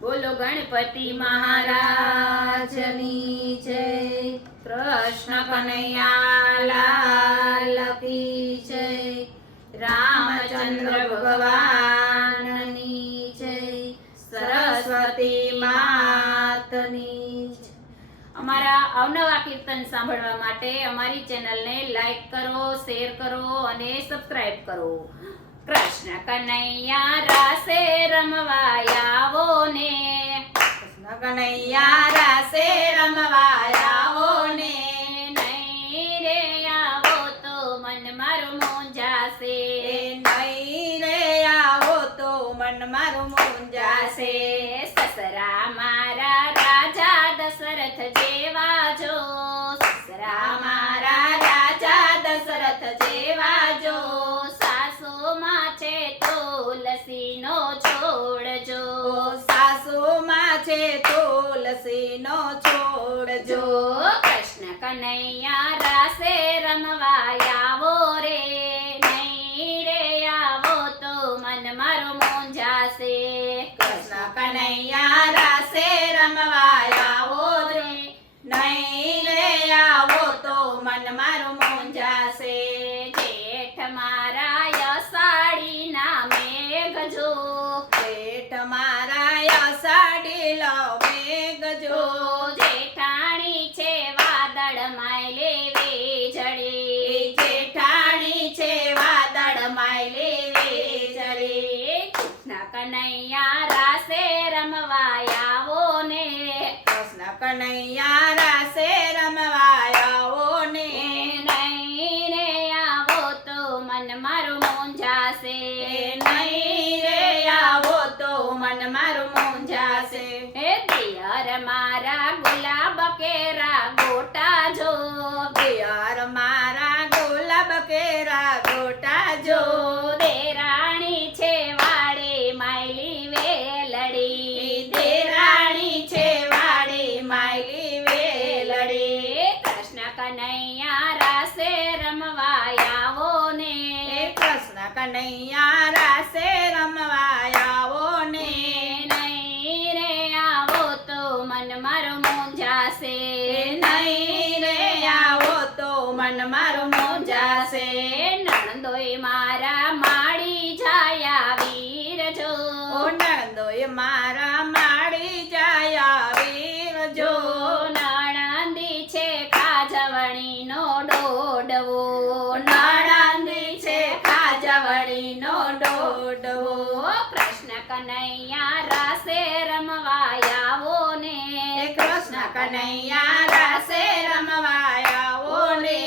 બોલો ગણપતિ મહારાજની જય। કૃષ્ણ કનૈયા લાલ કી જય। રામચંદ્ર ભગવાનની જય। સરસ્વતી માતની જય। અમારા અવનવા કીર્તન સાંભળવા માટે અમારી ચેનલને લાઈક કરો, શેર કરો અને સબસ્ક્રાઇબ કરો। કૃષ્ણ કનૈયા રાસે રમવા આવો ને, કૃષ્ણ કનૈયા રાસે રમવા આવો ને, નહીં રે આવો તો મન મારું મૂંઝાશે, નહીં રે આવો તો મન મારું મૂંઝાશે। સસરા મારા રાજા દશરથ જેવા જો, સસરા મારા રાજા દશરથ જેવા જો, સાસુમાં છે તુલસીનો છોડ જો, સાસુમાં છે તુલસીનો છોડ જો। કૃષ્ણ કનૈયા રાસે રમવા આવો રે, નહીં રે આવો તો મન મારું મૂંઝાશે, કૃષ્ણ કનૈયા રાસે રમવા આવો રે, નહીં રે આવો તો મન મારું મૂંઝાશે। જેઠ મારા અષાઢીના મેઘ જો, જેઠ મારા અષાઢી લો મેઘ જો, જેઠાણી છે વાદળ માયલે વીજળી, જેઠાણી છે વાદળ માયલે વીજળી। કૃષ્ણ કનૈયા રાસે રમવા આવો ને, કૃષ્ણ કનૈયા રાસે રમવા આવો ને, નહીં રે આવો તો મન મારું મૂંઝાશે, નહીં રે આવો તો મન મારું મૂંઝાશે। હે દિયર મારા ગુલાબ કેરા ગોટા જો, દિયર મારા ગુલાબ કેરા ગોટા જો, દેરાણી છે વાડે માયલી વેલડી, દેરાણી છે વાડી માયલી વેલડી। કૃષ્ણ કનૈયા રાસે રમવા આવો ને, કૃષ્ણ કનૈયા રાસે રમવા આવો ને, નહીં રે આવો તો મન મારું મૂંઝાશે, નહીં રે આવો તો મન મારું મૂંઝાશે। નણંદોય મારા માડી જાયા વીર જો, ઓ નણંદોય મારા માડી જાયા વીર જો, નણંદી છે ખાજવણીનો ડોડવો, નણંદી છે ખાજવણીનો ડોડવો। કૃષ્ણ કનૈયા રાસે રમવા આવો ને, કૃષ્ણ કનૈયા રાસે રમવા આવો ને,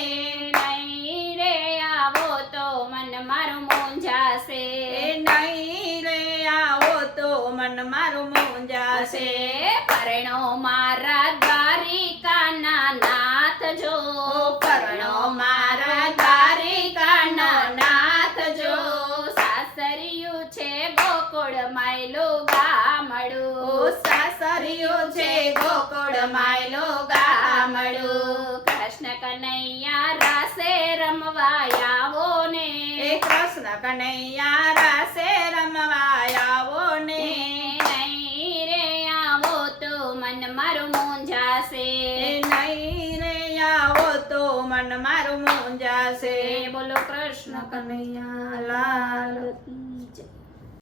નહીં રે આવો તો મન મારું મૂંઝાશે, નહીં રે આવો તો મન મારું મૂંઝાશે। પરણો મારા દ્વારિકાના નાથ જો, પરણો મારા દ્વારિકાનો નાથ જો, સાસરિયું છે ગોકુળ માયલું ગામડું, સાસરિયું છે ગોકુળ માયલો ગામડું। કૃષ્ણ કનૈયા રાસે રમવા આવો ને, કૃષ્ણ કનૈયા રાસે રમવા આવો ને, નહીં રે આવો તો મન મારું મૂંઝાશે, નહીં રે આવો તો મન મારું મૂંઝાશે। બોલો કૃષ્ણ કનૈયા લાલ